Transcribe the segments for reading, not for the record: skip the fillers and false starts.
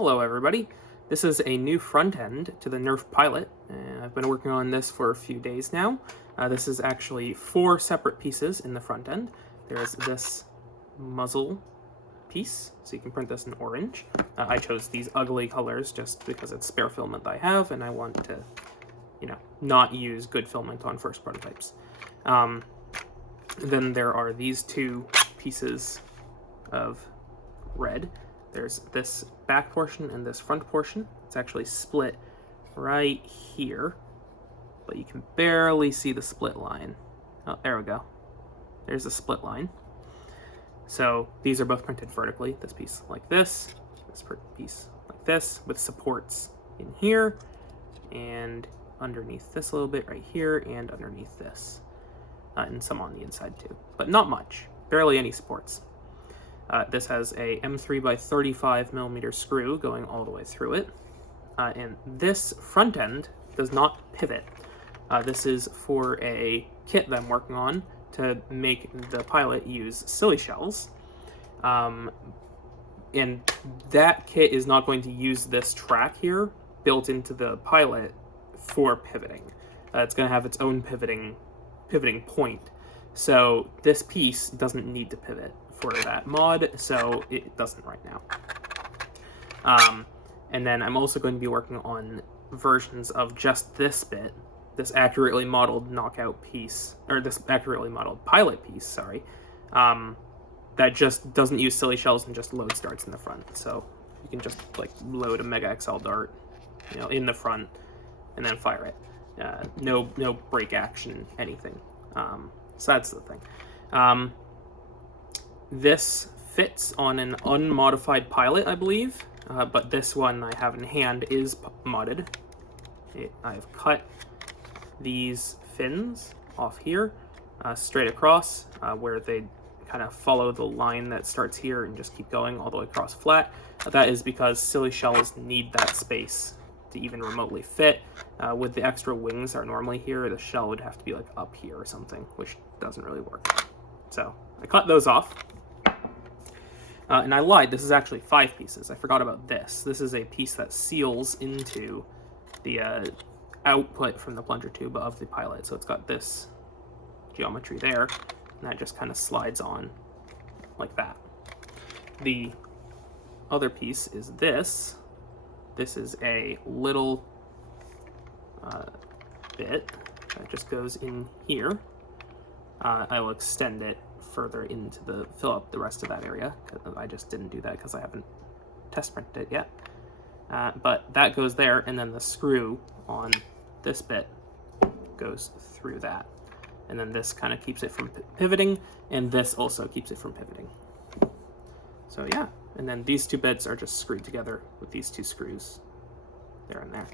Hello everybody, this is a new front end to the Nerf Pilot, and I've been working on this for a few days now. This is actually 4 separate pieces in the front end. There's this muzzle piece, so you can print this in orange. I chose these ugly colors just because it's spare filament that I have, and I want to, not use good filament on first prototypes. Then there are these 2 pieces of red. There's this back portion and this front portion. It's actually split right here, but you can barely see the split line. Oh, there we go. There's a split line. So these are both printed vertically. This piece like this piece like this, with supports in here and underneath this a little bit right here and underneath this, and some on the inside too, but not much, barely any supports. This has a M3 by 35 millimeter screw going all the way through it. And this front end does not pivot. This is for a kit that I'm working on to make the Pilot use silly shells. And that kit is not going to use this track here built into the Pilot for pivoting. It's going to have its own pivoting point. So this piece doesn't need to pivot for that mod, so it doesn't right now. And then I'm also going to be working on versions of just this bit, this accurately modeled knockout piece, or this accurately modeled Pilot piece, sorry, that just doesn't use silly shells and just loads darts in the front. So you can just like load a Mega XL dart, in the front and then fire it. No break action, anything. So that's the thing. This fits on an unmodified Pilot, I believe, but this one I have in hand is modded. I've cut these fins off here, straight across, where they kind of follow the line that starts here and just keep going all the way across flat. That is because silly shells need that space to even remotely fit. With the extra wings that are normally here, the shell would have to be like up here or something, which doesn't really work. So I cut those off. And I lied, this is actually 5 pieces. I forgot about this. This is a piece that seals into the output from the plunger tube of the Pilot. So it's got this geometry there, and that just kind of slides on like that. The other piece is this. This is a little bit that just goes in here. I will extend it further into fill up the rest of that area. I just didn't do that because I haven't test printed it yet. But that goes there, and then the screw on this bit goes through that. And then this kind of keeps it from pivoting, and this also keeps it from pivoting. So yeah, and then these 2 bits are just screwed together with these 2 screws there and there.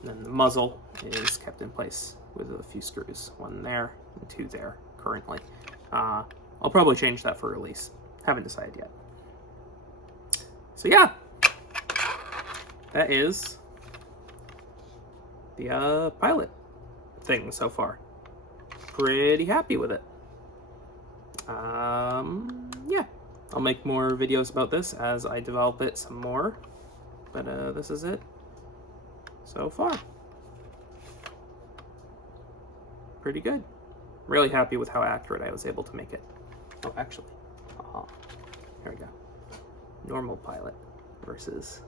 And then the muzzle is kept in place with a few screws, 1 there and 2 there currently. I'll probably change that for release. Haven't decided yet. So yeah, that is the Pilot thing so far. Pretty happy with it. Yeah, I'll make more videos about this as I develop it some more. But this is it so far. Pretty good. Really happy with how accurate I was able to make it. Oh, actually, here we go. Normal Pilot versus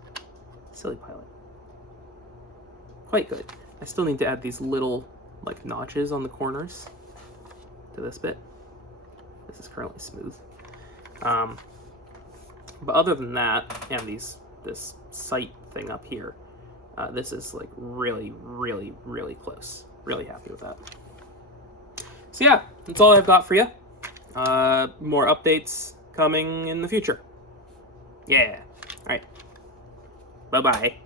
silly Pilot. Quite good. I still need to add these little like notches on the corners to this bit. This is currently smooth. But other than that, and this sight thing up here, this is like really, really, really close. Really happy with that. So yeah, that's all I've got for you. More updates coming in the future. Yeah. All right. Bye-bye.